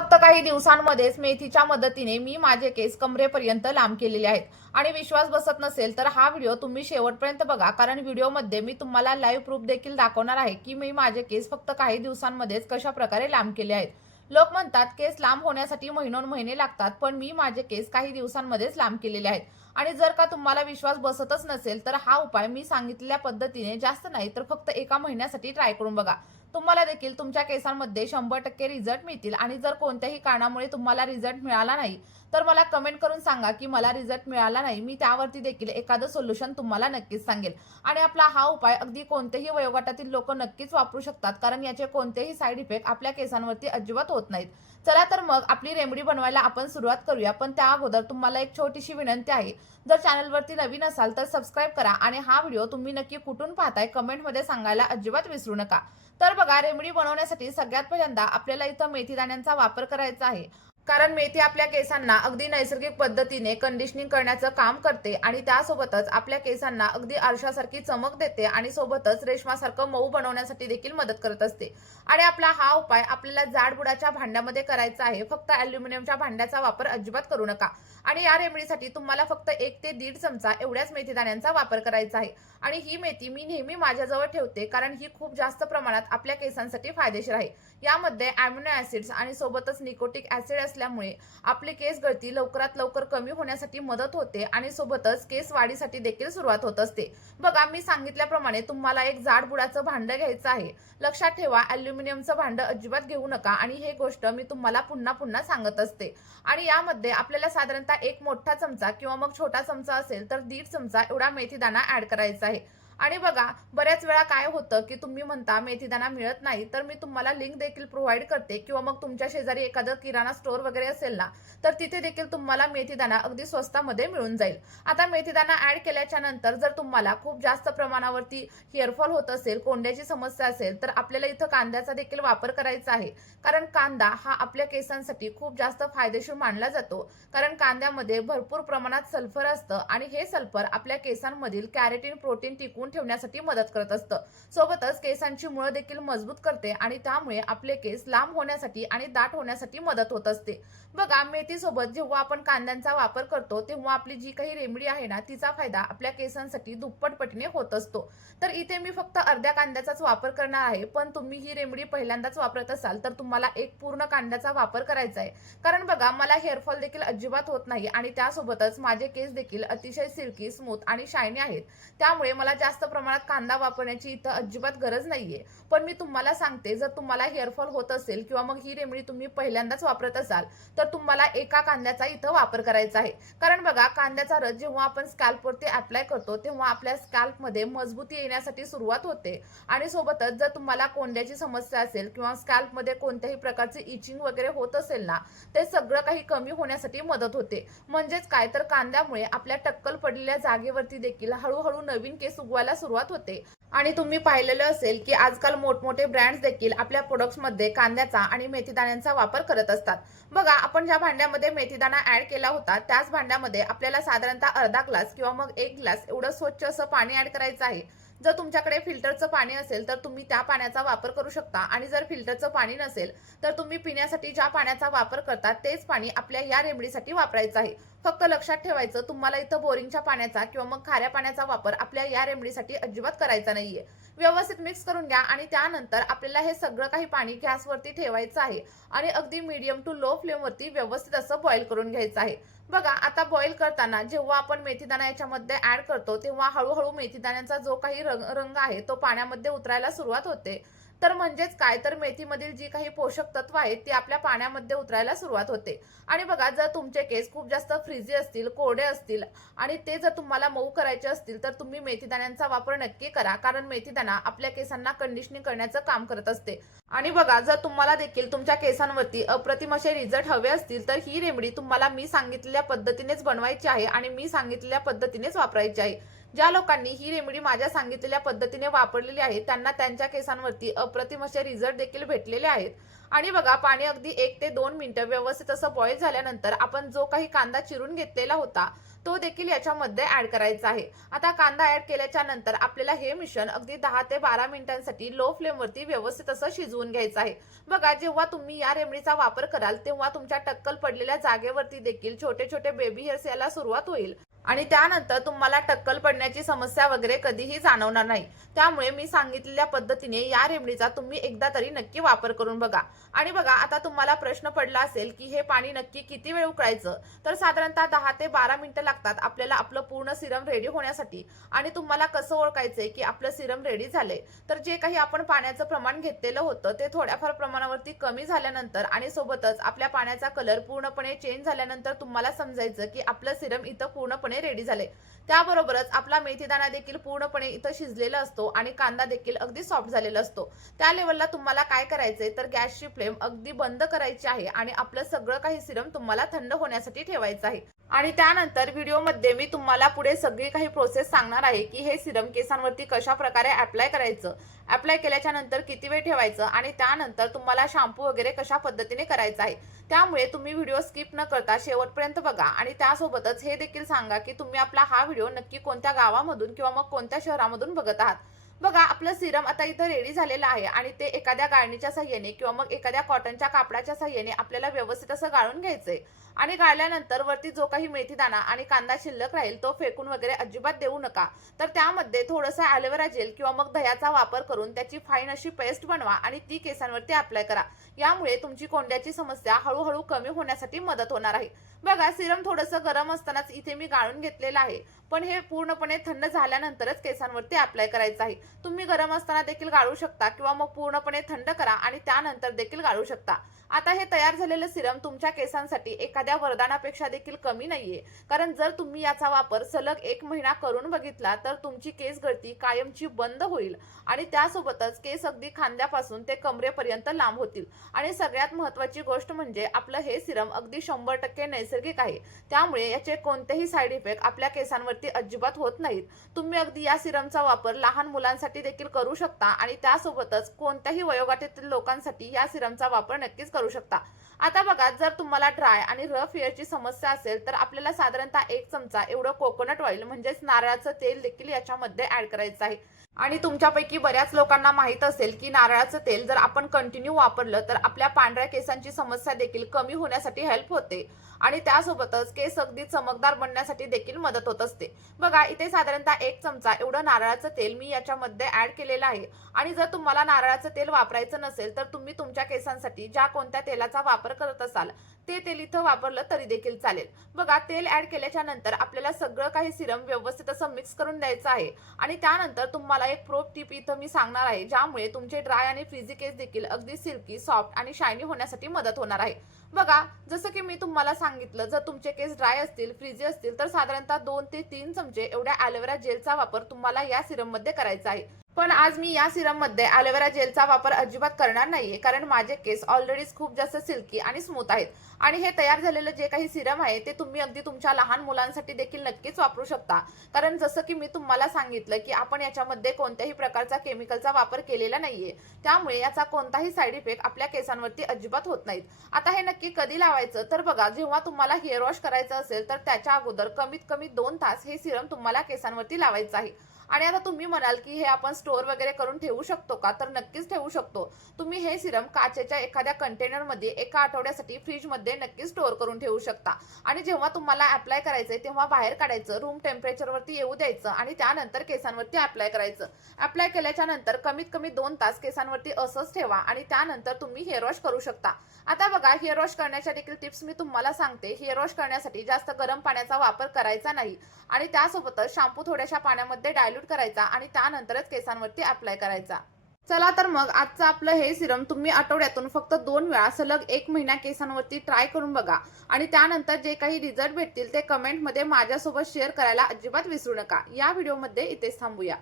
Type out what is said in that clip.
फक्त काही दिवसांमध्येच मेथीच्या मदतीने मी माझे केस कमरेपर्यंत लांब केलेले आहेत आणि विश्वास बसत नसेल तर हा व्हिडिओ तुम्ही शेवटपर्यंत बघा, कारण व्हिडिओमध्ये मी तुम्हाला लाईव्ह प्रूफ देखील दाखवणार आहे की मी माझे केस फक्त काही दिवसांमध्येच कशा प्रकारे लांब केले आहेत. लोक म्हणतात केस लांब होण्यासाठी महिने लागतात, पण मी माझे केस काही दिवसांमध्येच लांब केलेले आहेत. आणि जर का तुम्हाला विश्वास बसतच नसेल तर हा उपाय मी सांगितलेल्या पद्धतीने जास्त नाही तर फक्त एका महिन्यासाठी ट्राय करून बघा. तुम्हाला देखील तुमच्या केसांमध्ये 100% रिझल्ट मिळतील. आणि जर कोणत्याही कारणामुळे तुम्हाला रिझल्ट मिळाला नाही तर मला कमेंट करून सांगा की मला रिझल्ट मिळाला नाही, मी त्यावरती देखील एखादं सोल्युशन तुम्हाला नक्कीच सांगेल. आणि आपला हा उपाय अगदी कोणत्याही वयोगटातील लोक नक्कीच वापरू शकतात, कारण याचे कोणतेही साईड इफेक्ट आपल्या केसांवरती अजिबात होत नाहीत. चला तर मग आपली रेमेडी बनवायला आपण सुरुवात करूया. पण त्या अगोदर तुम्हाला एक छोटीशी विनंती आहे. जर चॅनलवरती नवीन असाल तर सबस्क्राईब करा आणि हा व्हिडिओ तुम्ही नक्की कुठून पाहताय कमेंटमध्ये सांगायला अजिबात विसरू नका. तर बघा, रेमेडी बनवण्यासाठी सगळ्यात पहिल्यांदा आपल्याला इथं मेथी दाण्यांचा वापर करायचा आहे, कारण मेथी आपल्या केसांना अगदी नैसर्गिक पद्धतीने कंडिशनिंग करण्याचं काम करते आणि त्यासोबतच आपल्या केसांना अगदी आरशासारखी चमक देते आणि सोबतच रेशमासारखं मऊ बनवण्यासाठी देखील मदत करत असते. आणि आपला हा उपाय आपल्याला जाडबुडाच्या भांड्यामध्ये करायचा आहे, फक्त अॅल्युमिनियमच्या भांड्याचा वापर अजिबात करू नका. आणि या रेमेडीसाठी तुम्हाला फक्त 1 ते 1.5 चमचा एवढ्याच मेथी दाण्यांचा वापर करायचा आहे. आणि ही मेथी मी नेहमी माझ्याजवळ ठेवते, कारण ही खूप जास्त प्रमाणात आपल्या केसांसाठी फायदेशीर आहे. यामध्ये अॅमिनो ऍसिड्स आणि सोबतच निकोटिक ऍसिड असल्यामुळे आपली केस गळती लवकरात लवकर कमी होण्यासाठी मदत होते आणि सोबतच केस वाढीसाठी देखील सुरुवात होत असते. बघा, मी सांगितल्याप्रमाणे तुम्हाला एक जाड बुडाचं भांडं घ्यायचं आहे. लक्षात ठेवा, अॅल्युमिनियमचं भांडं अजिबात घेऊ नका आणि हे गोष्ट मी तुम्हाला पुन्हा पुन्हा सांगत असते. आणि यामध्ये आपल्याला साधारणतः एक मोठा चमचा किंवा मग छोटा चमचा असेल तर 1.5 चमचा एवढा मेथीदाणा ऍड करायचा आहे. आणि बघा, बऱ्याच वेळा काय होतं की तुम्ही म्हणता मेथीदाणा मिळत नाही, तर मी तुम्हाला लिंक देखील प्रोव्हाइड करते, किंवा मग तुमच्या शेजारी एखादं किराणा स्टोअर वगैरे असेल ना, तर तिथे देखील तुम्हाला मेथीदाणा अगदी स्वस्तामध्ये मिळून जाईल. आता मेथीदाणा ऍड केल्याच्या नंतर जर तुम्हाला खूप जास्त प्रमाणावरती हेअरफॉल होत असेल, कोंड्याची समस्या असेल, तर आपल्याला इथं कांद्याचा देखील वापर करायचा आहे. कारण कांदा हा आपल्या केसांसाठी खूप जास्त फायदेशीर मानला जातो, कारण कांद्यामध्ये भरपूर प्रमाणात सल्फर असतं आणि हे सल्फर आपल्या केसांमधील कॅरेटीन प्रोटीन टिकवून ठेवण्यासाठी मदत करत असतं. सोबतच केसांची मुळं देखील मजबूत करते आणि त्यामुळे आपले केस लांब होण्यासाठी आणि दाट होण्यासाठी मदत होत असते. बघा, मेथी सोबत जेव्हा आपण कांद्यांचा वापर करतो तेव्हा आपली जी काही रेमेडी आहे ना, तिचा फायदा आपल्या केसांसाठी दुप्पट पटीने होत असतो. तर इथे मी फक्त अर्ध्या कांद्याचाच वापर करणार आहे, पण तुम्ही ही रेमेडी पहिल्यांदाच वापरत असाल तर तुम्हाला एक पूर्ण कांद्याचा वापर करायचा आहे. कारण बघा, मला हेअरफॉल देखील अजिबात होत नाही आणि त्यासोबतच माझे केस देखील अतिशय सिल्की, स्मूथ आणि शायनी आहेत. त्यामुळे मला जास्त प्रमाणात कांदा वापरण्याची इथं अजिबात गरज नाहीये. पण मी तुम्हाला सांगते, जर तुम्हाला हेअरफॉल होत असेल किंवा मग ही रेमेडी तुम्ही पहिल्यांदाच वापरत असाल तर तुम्हाला एका कांद्याचा इथं वापर करायचा आहे. कारण बघा, कांद्याचा रस जेव्हा आपण स्कॅल्पवरती अप्लाय करतो तेव्हा आपल्या स्कॅल्पमध्ये मजबूती येण्यासाठी सुरुवात होते. आणि सोबतच जर तुम्हाला कोंड्याची समस्या असेल किंवा स्कॅल्पमध्ये कोणत्याही प्रकारचे इचिंग वगैरे होत असेल ना, ते सगळं काही कमी होण्यासाठी मदत होते. म्हणजेच काय, तर कांद्यामुळे आपल्या टक्कल पडलेल्या जागेवरती देखील हळूहळू नवीन केस उगवायला सुरुवात होते. आणि तुम्ही पाहिलेलं असेल की आजकाल मोठमोठे ब्रँड्स देखील आपल्या प्रोडक्ट्समध्ये कांद्याचा आणि मेथीदाण्यांचा वापर करत असतात. बघा, आपण ज्या भांड्यामध्ये मेथीदाणा ऍड केला होता त्याच भांड्यामध्ये आपल्याला साधारणतः अर्धा ग्लास किंवा मग 1 ग्लास एवढं स्वच्छ असं पाणी ऍड करायचं आहे. जर तुमच्याकडे फिल्टरचं पाणी असेल तर तुम्ही त्या पाण्याचा वापर करू शकता, आणि जर फिल्टरचं पाणी नसेल तर तुम्ही पिण्यासाठी ज्या पाण्याचा वापर करता तेच पाणी आपल्या या रेमेडीसाठी वापरायचं आहे. फक्त लक्षात ठेवायचं, तुम्हाला इथं बोरिंगच्या पाण्याचा किंवा मग खाऱ्या पाण्याचा वापर आपल्या या रेमेडीसाठी अजिबात करायचा नाहीये. व्यवस्थित मिक्स करून घ्या आणि त्यानंतर आपल्याला हे सगळं काही पाणी गॅसवरती ठेवायचं आहे आणि अगदी मीडियम टू लो फ्लेमवरती व्यवस्थित असं बॉईल करून घ्यायचं आहे. बघा, आता बॉईल करताना जेव्हा आपण मेथीदाणा याच्यामध्ये ऍड करतो तेव्हा हळूहळू मेथीदाण्याचा जो काही रंग आहे तो पाण्यामध्ये उतरायला सुरुवात होते. तर म्हणजेच काय, तर मेथीमधील जी काही पोषक तत्व आहेत ती आपल्या पाण्यामध्ये उतरायला सुरुवात होते. आणि बघा, जर तुमचे केस खूप जास्त फ्रिझी असतील, कोरडे असतील आणि ते जर तुम्हाला मऊ करायचे असतील तर तुम्ही मेथीदाण्यांचा वापर नक्की करा, कारण मेथीदाणा आपल्या केसांना कंडिशनिंग करण्याचं काम करत असते. आणि बघा, जर तुम्हाला देखील तुमच्या केसांवरती अप्रतिम असे रिझल्ट हवे असतील तर ही रेमेडी तुम्हाला मी सांगितलेल्या पद्धतीनेच बनवायची आहे आणि मी सांगितलेल्या पद्धतीनेच वापरायची आहे. ज्या लोकांनी ही रेमेडी माझ्या सांगितलेल्या पद्धतीने वापरलेली आहे त्यांना त्यांच्या केसांवरती अप्रतिम असे रिझल्ट देखील भेटलेले आहेत। आणि बघा, पाणी अगदी 1 ते 2 मिनिटं व्यवस्थित असं बॉईल झाल्यानंतर आपण जो काही कांदा चिरून घेतलेला होता तो देखील याच्यामध्ये ऍड करायचा आहे। आता कांदा ऍड केल्याच्या नंतर आपल्याला हे मिश्रण अगदी 10 ते 12 मिनिटांसाठी लो फ्लेमवरती व्यवस्थित असं शिजवून घ्यायचं आहे। बघा, जेव्हा तुम्ही या रेमेडीचा वापर कराल तेव्हा तुमच्या टक्कल पडलेल्या जागेवरती देखील छोटे छोटे बेबी हेअर्स यायला सुरुवात होईल आणि त्यानंतर तुम्हाला टक्कल पडण्याची समस्या वगैरे कधीही जाणवणार नाही। त्यामुळे मी सांगितलेल्या पद्धतीने या रेमेडीचा तुम्ही एकदा तरी नक्की वापर करून बघा। आणि बघा, आता तुम्हाला प्रश्न पडला असेल की हे पाणी नक्की किती वेळ उकळायचं, तर साधारणतः 10 ते 12 मिनिटं लागतात आपल्याला आपलं पूर्ण सिरम रेडी होण्यासाठी। आणि तुम्हाला कसं ओळखायचंय की आपलं सिरम रेडी झालंय, तर जे काही आपण पाण्याचं प्रमाण घेतलेलं होतं ते थोड्याफार प्रमाणावरती कमी झाल्यानंतर आणि सोबतच आपल्या पाण्याचा कलर पूर्णपणे चेंज झाल्यानंतर तुम्हाला समजायचं की आपलं सिरम इथं पूर्णपणे रेडी झाले। त्याबरोबरच आपला मेथीदाणा देखील पूर्णपणे इथं शिजलेला असतो आणि कांदा देखील अगदी सॉफ्ट झालेला असतो। त्या लेवलला तुम्हाला काय करायचंय, तर गॅसची फ्लेम अगदी बंद करायची आहे आणि आपलं सगळं काही सिरम तुम्हाला थंड होण्यासाठी ठेवायचं आहे। आणि त्यानंतर व्हिडिओमध्ये मी तुम्हाला पुढे सगळी काही प्रोसेस सांगणार आहे की हे सिरम केसांवरती कशा प्रकारे अप्लाय करायचं, अप्लाय केल्याच्या नंतर किती वेळ ठेवायचं आणि त्यानंतर तुम्हाला शॅम्पू वगैरे कशा पद्धतीने करायचा आहे। त्यामुळे तुम्ही व्हिडिओ स्किप न करता शेवटपर्यंत बघा आणि त्यासोबतच हे देखील सांगा की तुम्ही आपला हा व्हिडिओ नक्की कोणत्या गावामधून किंवा मग कोणत्या शहरामधून बघत आहात। बघा, आपलं सिरम आता इथं रेडी झालेलं आहे आणि ते एखाद्या गाळणीच्या साह्याने किंवा मग एखाद्या कॉटनच्या कापडाच्या साह्याने आपल्याला व्यवस्थित असं गाळून घ्यायचंय। आणि गाळल्यानंतर वरती जो काही मेथीदाणा आणि कांदा शिल्लक राहील तो फेकून वगैरे अजिबात देऊ नका। तर त्यामध्ये थोडंसं ॲलोवेरा जेल किंवा मग दह्याचा वापर करून त्याची फाईन अशी पेस्ट बनवा आणि ती केसांवरती अप्लाय करा। यामुळे तुमची कोंड्याची समस्या हळूहळू कमी होण्यासाठी मदत होणार आहे। बघा, सिरम थोडंसं गरम असतानाच इथे मी गाळून घेतलेलं आहे, पण हे पूर्णपणे थंड झाल्यानंतरच केसांवरती अप्लाय करायचं आहे। तुम्ही गरम असताना देखील गाळू शकता किंवा मग पूर्णपणे थंड करा आणि त्यानंतर देखील गाळू शकता। आता हे तयार झालेलं सिरम तुमच्या केसांसाठी एखाद्या वरदानापेक्षा देखील कमी नाहीये, कारण जर तुम्ही याचा वापर सलग 1 महिना करून बघितला तर तुमची केस गळती कायमची बंद होईल आणि त्यासोबतच केस अगदी खांद्यापासून ते कमरेपर्यंत लांब होतील। आणि सगळ्यात महत्त्वाची गोष्ट म्हणजे आपलं हे सिरम अगदी 100% नैसर्गिक आहे, त्यामुळे याचे कोणतेही साईड इफेक्ट आपल्या केसांवरती अजिबात होत नाहीत। तुम्ही अगदी या सिरमचा वापर लहान मुलांसाठी देखील करू शकता आणि त्यासोबतच कोणत्याही वयोगटातील लोकांसाठी या सिरमचा वापर नक्कीच करू शकता। आता बघा, जर तुम्हाला ड्राय आणि रफ हेअरची समस्या असेल तर आपल्याला साधारणतः 1 चमचा एवढं कोकोनट ऑइल म्हणजेच नारळाचं तेल देखील याच्यामध्ये ऍड करायचं आहे। आणि तुमच्यापैकी बऱ्याच लोकांना माहित असेल की नारळाचं तेल जर आपण कंटिन्यू वापरलं तर आपल्या पांढऱ्या केसांची समस्या देखील कमी होण्यासाठी हेल्प होते आणि त्यासोबतच केस अगदी चमकदार बनण्यासाठी देखील मदत होत असते। बघा, इथे साधारणतः 1 चमचा एवढं नारळाचं तेल मी याच्यामध्ये ऍड केलेलं आहे। आणि जर तुम्हाला नारळाचं तेल वापरायचं नसेल तर तुम्ही तुमच्या केसांसाठी ज्या कोणत्या तेलाचा वापर करत असाल ते तेल इथं वापरलं तरी देखील चालेल। बघा, तेल ऍड केल्याच्या नंतर आपल्याला सगळं काही सिरम व्यवस्थित असं मिक्स करून द्यायचं आहे आणि त्यानंतर तुम्हाला एक प्रो टिप इथं मी सांगणार आहे, ज्यामुळे तुमचे ड्राय आणि फ्रीझी केस देखील अगदी सिल्की, सॉफ्ट आणि शायनी होण्यासाठी मदत होणार आहे। बघा, जसं की मी तुम्हाला सांगितलं, जर तुमचे केस ड्राय असतील, फ्रीझी असतील तर साधारणतः 2 ते 3 चमचे एवढ्या ॲलोवेरा जेलचा वापर तुम्हाला या सिरम मध्ये करायचा आहे। पण आज मी या सिरम मध्ये ॲलोवेरा जेलचा वापर अजिबात करणार नाहीये, कारण माझे केस ऑलरेडीच खूप जास्त सिल्की आणि स्मूथ आहेत। आणि हे तयार झालेलं जे काही सिरम आहे ते तुम्ही अगदी तुमच्या लहान मुलांसाठी देखील नक्कीच वापरू शकता, कारण जसं की मी तुम्हाला सांगितलं की आपण याच्यामध्ये कोणत्याही प्रकारचा केमिकलचा वापर केलेला नाहीये, त्यामुळे याचा कोणताही साईड इफेक्ट आपल्या केसांवरती अजिबात होत नाहीत। आता हे नक्की कधी लावायचं, तर बघा, जेव्हा तुम्हाला हेअर वॉश करायचं असेल तर त्याच्या अगोदर कमीत कमी 2 तास हे सिरम तुम्हाला केसांवरती लावायचं आहे। आणि आता तुम्ही म्हणाल की हे आपण स्टोअर वगैरे करून ठेवू शकतो का, तर नक्कीच ठेवू शकतो। तुम्ही हे सिरम काचेच्या एखाद्या कंटेनरमध्ये एका आठवड्यासाठी फ्रीजमध्ये नक्की स्टोअर करून ठेवू शकता आणि जेव्हा तुम्हाला अप्लाय करायचंय तेव्हा बाहेर काढायचं, रूम टेम्परेचरवरती येऊ द्यायचं आणि त्यानंतर केसांवरती अप्लाय करायचं। अप्लाय केल्याच्या नंतर कमीत कमी 2 तास केसांवरती असंच ठेवा आणि त्यानंतर तुम्ही हेअर वॉश करू शकता। आता बघा, हेअर वॉश करण्याच्या देखील टिप्स मी तुम्हाला सांगते। हेअर वॉश करण्यासाठी जास्त गरम पाण्याचा वापर करायचा नाही आणि त्यासोबतच शॅम्पू थोड्याशा पाण्यामध्ये डायल्यूट करायचा आणि त्यानंतरच केसांवरती अप्लाय करायचा। चला तर मग आजचं आपलं हे सिरम तुम्ही आठवड्यातून फक्त 2 वेळा सलग 1 महिना केसांवरती ट्राय करून बघा आणि त्यानंतर जे काही रिझल्ट भेटतील ते कमेंटमध्ये माझ्यासोबत शेअर करायला अजिबात विसरू नका। या व्हिडिओमध्ये इथेच थांबूया।